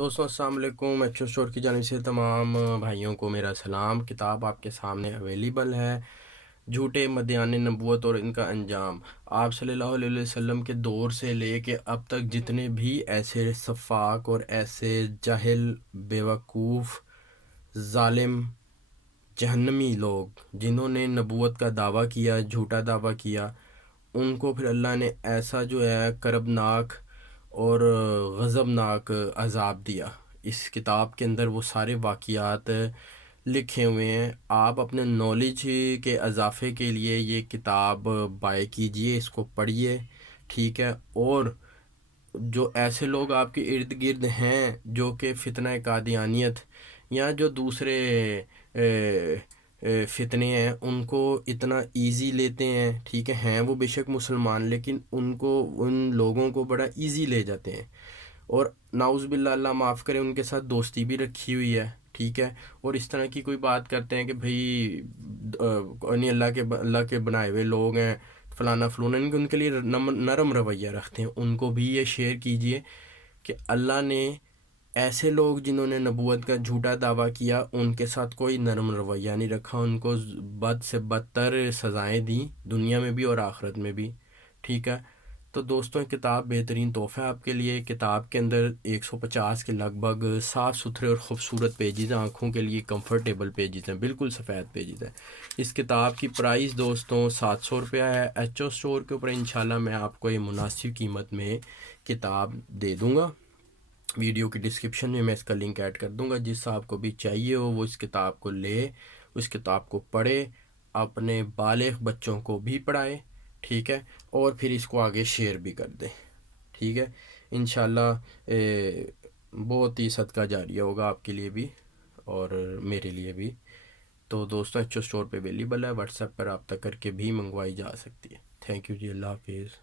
دوستوں السلام علیکم، ایچ او اسٹور کی جانب سے تمام بھائیوں کو میرا سلام۔ کتاب آپ کے سامنے اویلیبل ہے، جھوٹے مدعیان نبوت اور ان کا انجام۔ آپ صلی اللہ علیہ وسلم کے دور سے لے کے اب تک جتنے بھی ایسے سفاک اور ایسے جاہل، بیوقوف، ظالم، جہنمی لوگ جنہوں نے نبوت کا دعویٰ کیا، جھوٹا دعویٰ کیا، ان کو پھر اللہ نے ایسا جو ہے کربناک اور غضبناک عذاب دیا۔ اس کتاب کے اندر وہ سارے واقعات لکھے ہوئے ہیں۔ آپ اپنے نالج کے اضافے کے لیے یہ کتاب بائی کیجئے، اس کو پڑھیے، ٹھیک ہے۔ اور جو ایسے لوگ آپ کے ارد گرد ہیں جو کہ فتنہ قادیانیت یا جو دوسرے فتنے ہیں ان کو اتنا ایزی لیتے ہیں، ٹھیک ہے وہ بے شک مسلمان، لیکن ان کو، ان لوگوں کو بڑا ایزی لے جاتے ہیں، اور نعوذ باللہ اللہ معاف کرے ان کے ساتھ دوستی بھی رکھی ہوئی ہے، ٹھیک ہے۔ اور اس طرح کی کوئی بات کرتے ہیں کہ بھائی اللہ کے بنائے ہوئے لوگ ہیں، فلانا فلونا، ان کے لیے نرم رویہ رکھتے ہیں، ان کو بھی یہ شیئر کیجئے کہ اللہ نے ایسے لوگ جنہوں نے نبوت کا جھوٹا دعویٰ کیا ان کے ساتھ کوئی نرم رویہ نہیں رکھا، ان کو بد سے بدتر سزائیں دیں، دنیا میں بھی اور آخرت میں بھی، ٹھیک ہے۔ تو دوستوں کتاب بہترین تحفہ ہے آپ کے لیے۔ کتاب کے اندر 150 کے لگ بھگ صاف ستھرے اور خوبصورت پیجز ہیں، آنکھوں کے لیے کمفرٹیبل پیجز ہیں، بالکل سفید پیجز ہیں۔ اس کتاب کی پرائس دوستوں 700 روپیہ ہے۔ ایچ او اسٹور کے اوپر انشاءاللہ میں آپ کو یہ مناسب قیمت میں کتاب دے دوں گا۔ ویڈیو کی ڈسکرپشن میں اس کا لنک ایڈ کر دوں گا، جس آپ کو بھی چاہیے ہو وہ اس کتاب کو لے، اس کتاب کو پڑھے، اپنے بالغ بچوں کو بھی پڑھائے، ٹھیک ہے، اور پھر اس کو آگے شیئر بھی کر دیں، ٹھیک ہے۔ انشاءاللہ بہت ہی صدقہ جاریہ ہوگا آپ کے لیے بھی اور میرے لیے بھی۔ تو دوستوں ایچ او اسٹور پہ اویلیبل ہے، واٹس ایپ پر رابطہ کر کے بھی منگوائی جا سکتی ہے۔ تھینک یو جی، اللہ حافظ۔